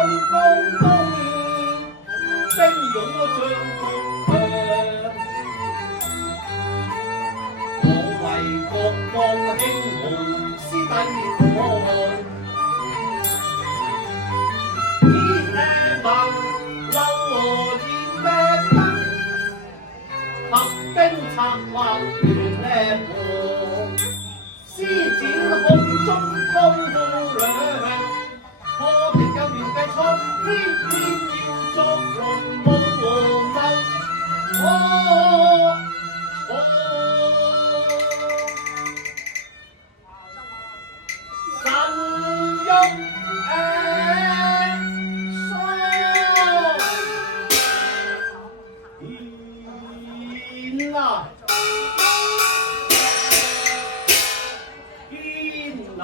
高峰，兵勇將國強。我為國光英雄師弟漢，天盟流和現的生，合兵策劃亂破，施展空中高亮。破敵有妙計錯，偏偏要作龍武謀。神勇天啦！天啦！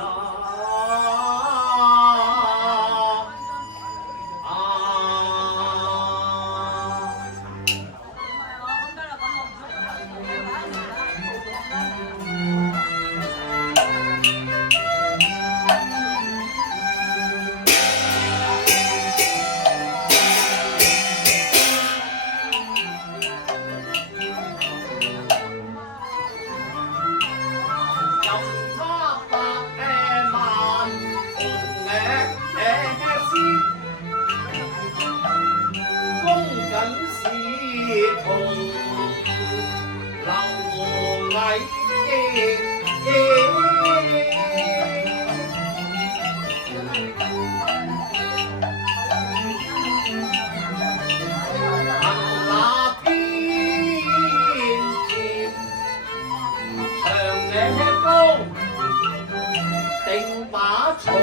同流禮，那天劍長嶺高，定把曹勇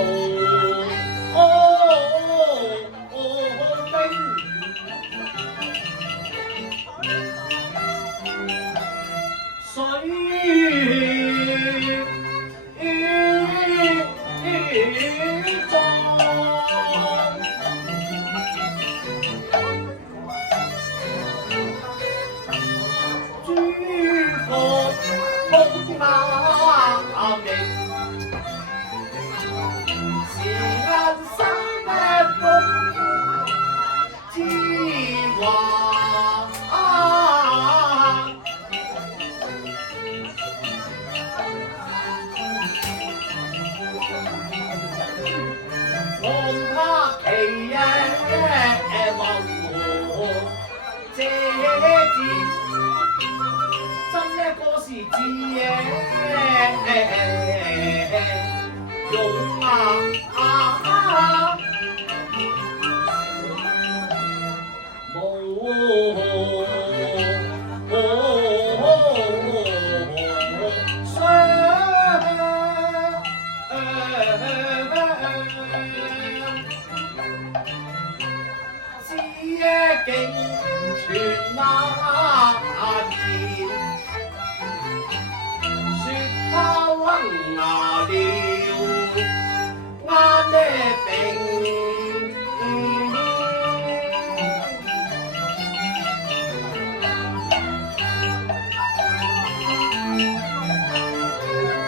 竟傳那言，說他齏牙了啱呢病。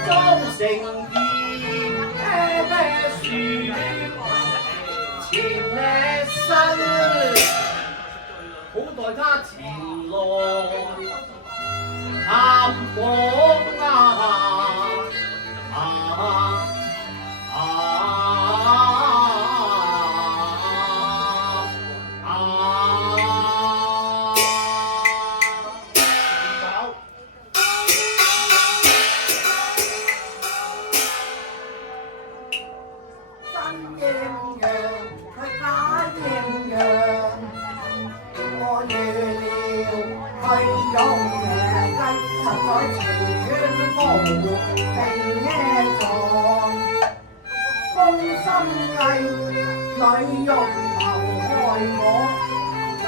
裝成義樹前身。好待他前來探訪女用頭害我，但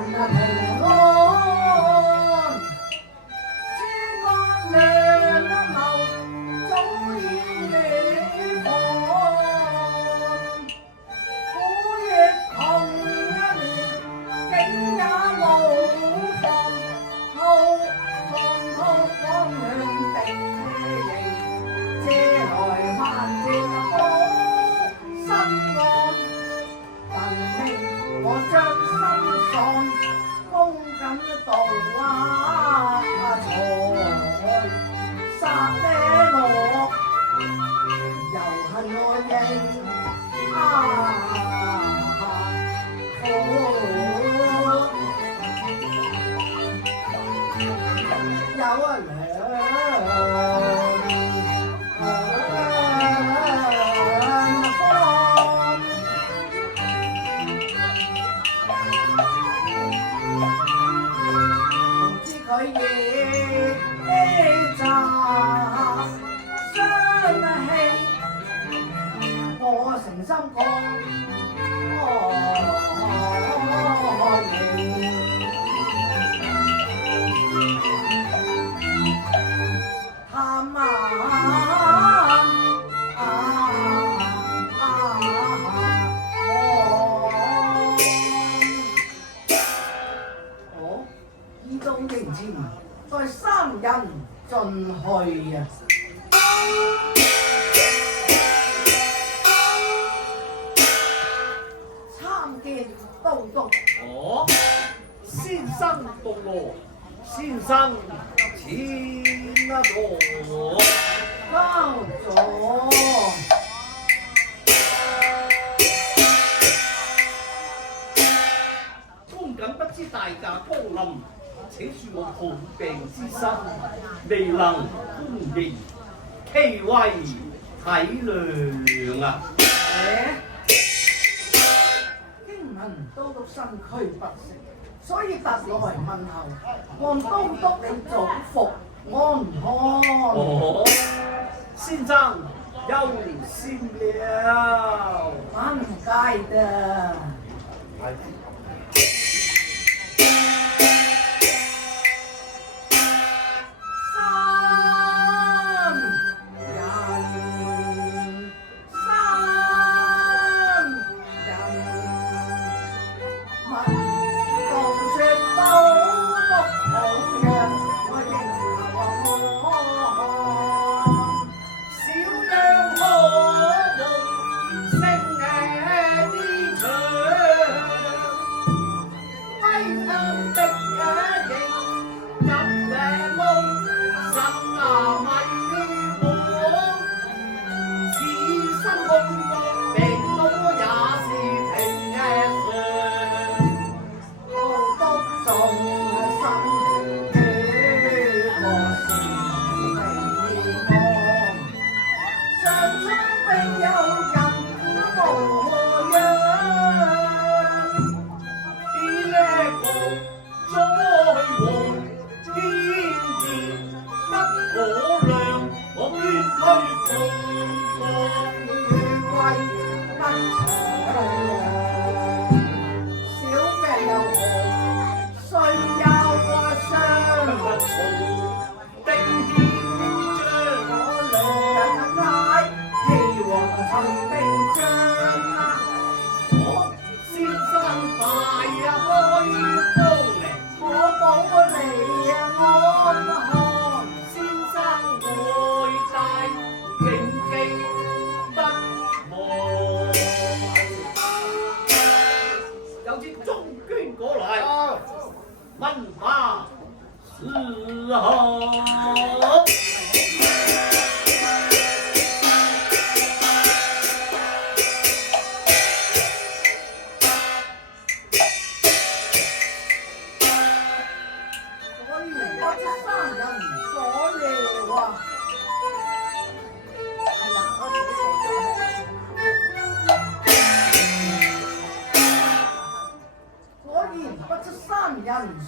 平安。諸葛亮謀早已預防，虎亦同面，竟也無妨。滔光亮的車迎，借來萬箭保身岸。憑命我將心喪，公緊道財殺呢我，又恨我認有啊佢亦詐相氣，我誠心講貪依中應前，在三人進去啊！參見都督。哦，先生到咯，先生請坐。交座。公瑾不知大駕光臨，請恕我抱病之身，未能歡迎，祈為體諒啊！經聞都督身軀不適，所以特來問候，望都督你早復安康。哦，先生有先了，蠻該的。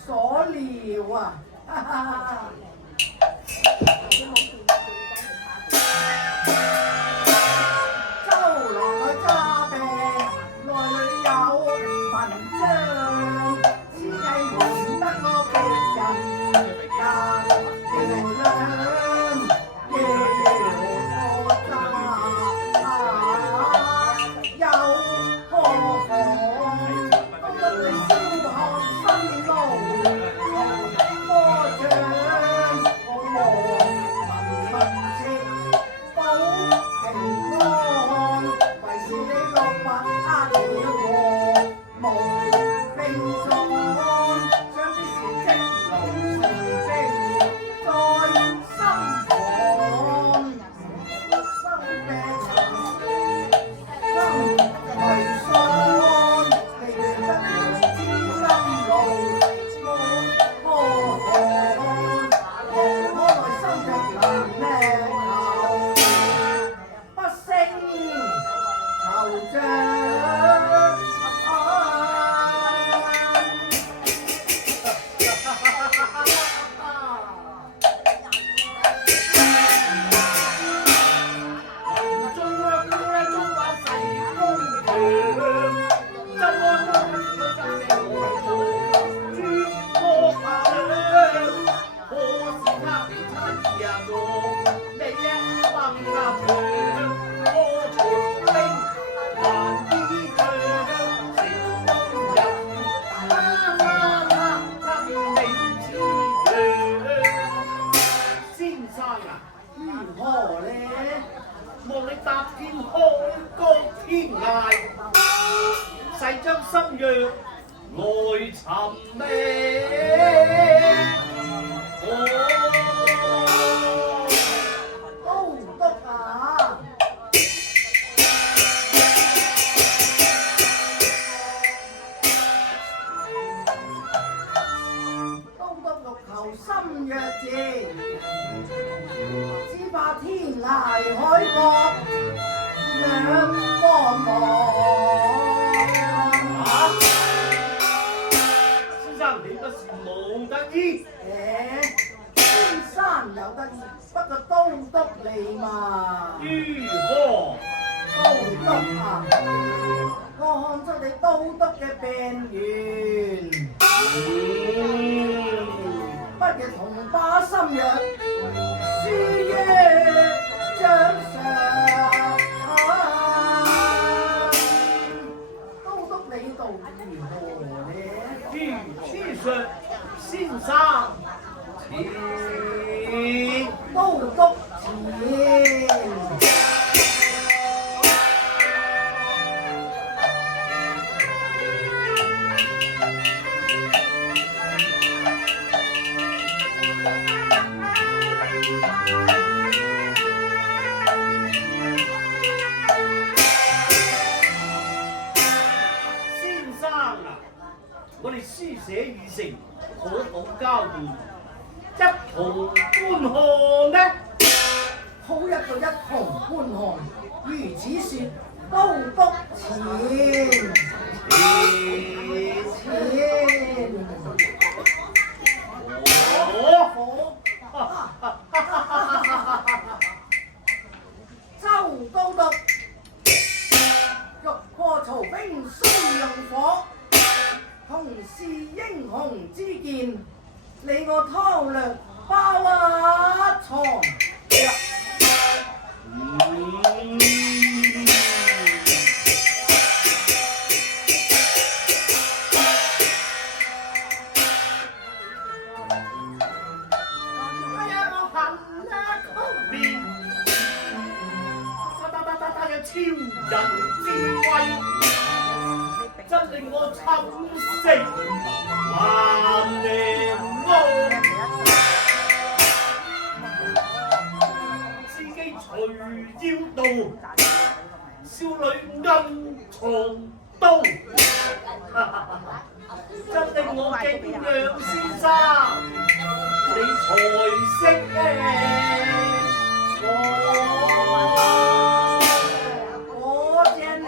所料啊！哈哈周來揸病，內裏有文章，只係換得我別人人漂亮，要個有何妨？當你燒汗辛勞。保平安，為是你落魄呃了我。怎麼都不爭你我諸魔法兩，可是他哋差異呀我，你一崩他長，我從兵還依仗，小工人他明知先生啊，如何呢？望你踏遍開高天涯，誓將心約來尋覓。都督啊！都督欲求心若字，只怕天涯海角兩茫茫。先生，你不是無得醫？天山有得意，不過都督你嘛。如何？都督啊！我看出你都督嘅病源，不如同把心藥，輸於掌上。都督你道如何呢？如此說，先生，請都督前。我哋書寫已成，可否交換一同觀看呢？好一個一同觀看，如此說，都督前。周都督，欲破曹兵須用火，同是英雄之見，你我韜略包一床。超人之威，真令我寢食難寧自己隨腰道，少女暗藏刀，真令我敬仰先生，你才識我見了，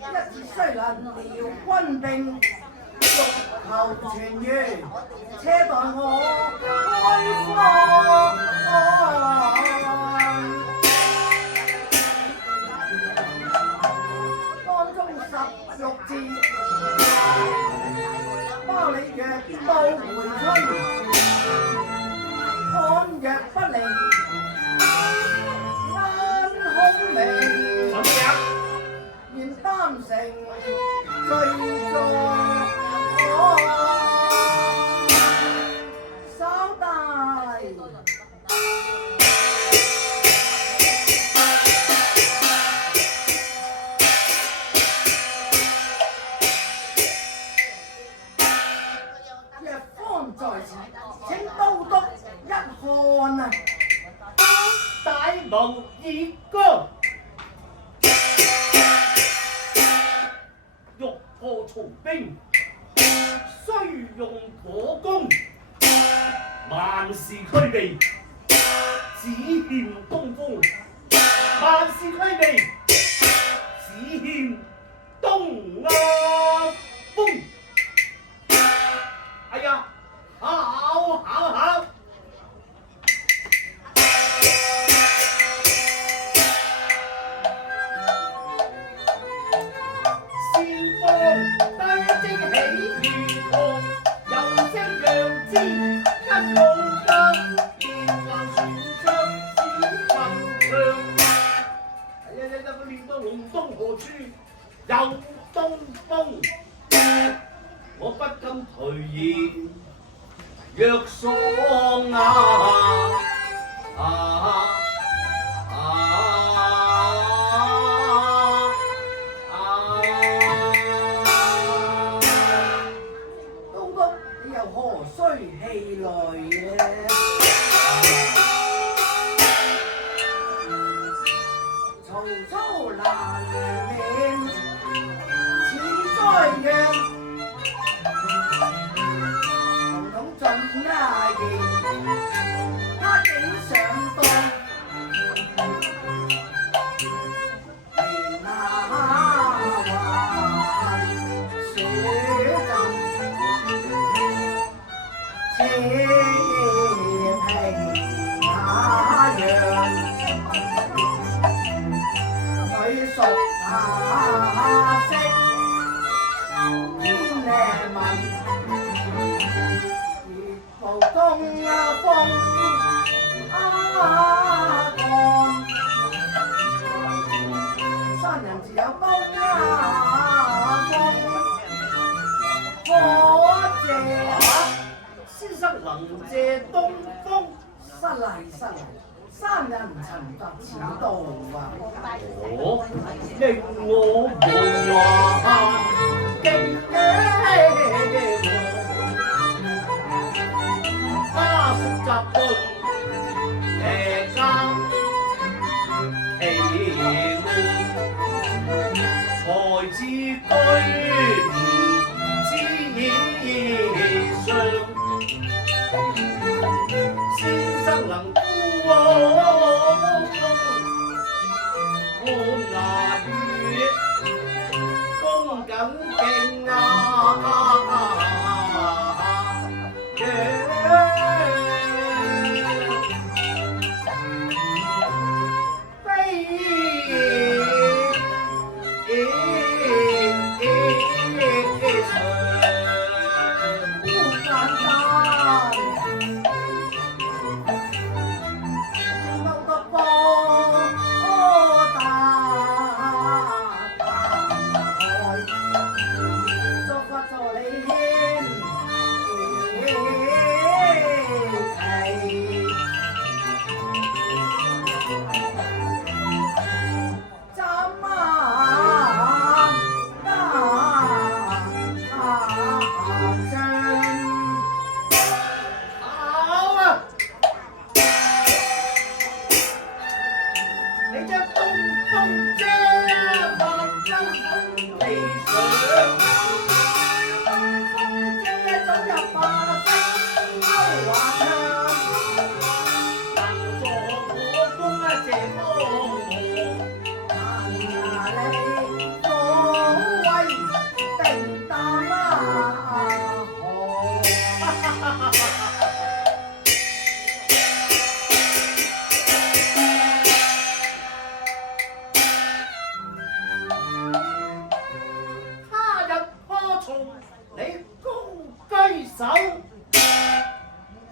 一次雖能調軍兵，欲求全員，且待我開荒。當中16字，包你藥到回春，看藥不靈，眼孔明，願擔成罪狀。稍大。藥方在此，請都督一看啊！大怒熱光，欲破曹兵，須用火攻，萬事俱備，只欠東風。萬事俱備，只欠東風。哎呀！啊！老家連環船將子困強。哎呀，佢練到龍東何處有東風？我不禁頹然若喪東谷，你又何須氣餒呢？曹操難免似災殃，統統盡言，他竟上當。連那還雪陣，似平那樣。佢屬下色，天命問，如無東風降。山人自有東風，可借。先生能借東風？失禮失禮，山人曾得此道啊！我令我無話敬嘅他識習對邪間奇門，才智居之上，先生能孤我難與恭謹敬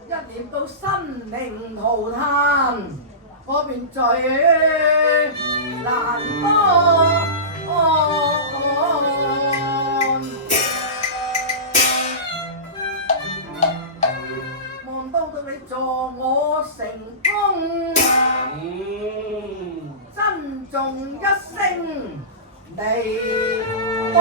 一念到生靈塗炭，我便最難安。望到你助我成功，珍重一聲你保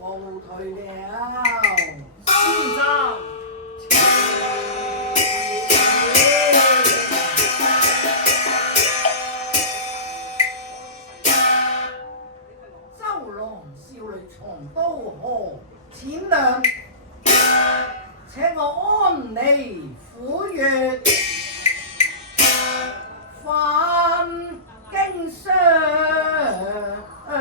後退了，先生。周郎少女藏刀何淺量，請我安妮撫月，返經商。哎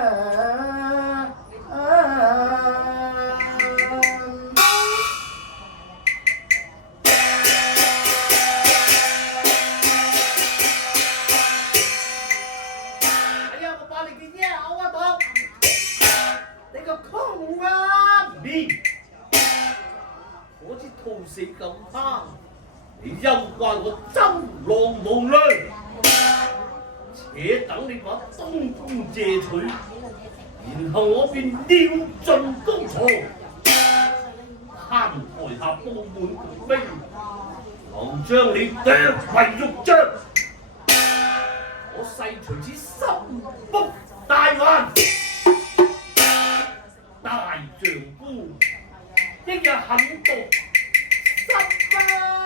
呀，我把你嘅腰個空啊面，好似兔死咁怕，你又怪我周郎無量，且等你把東風借取，然後我便料盡功錯，攤台下布滿狂兵，後將你剁為肉醬，我細隨此心腹大患。大丈夫，一日狠毒十八槍。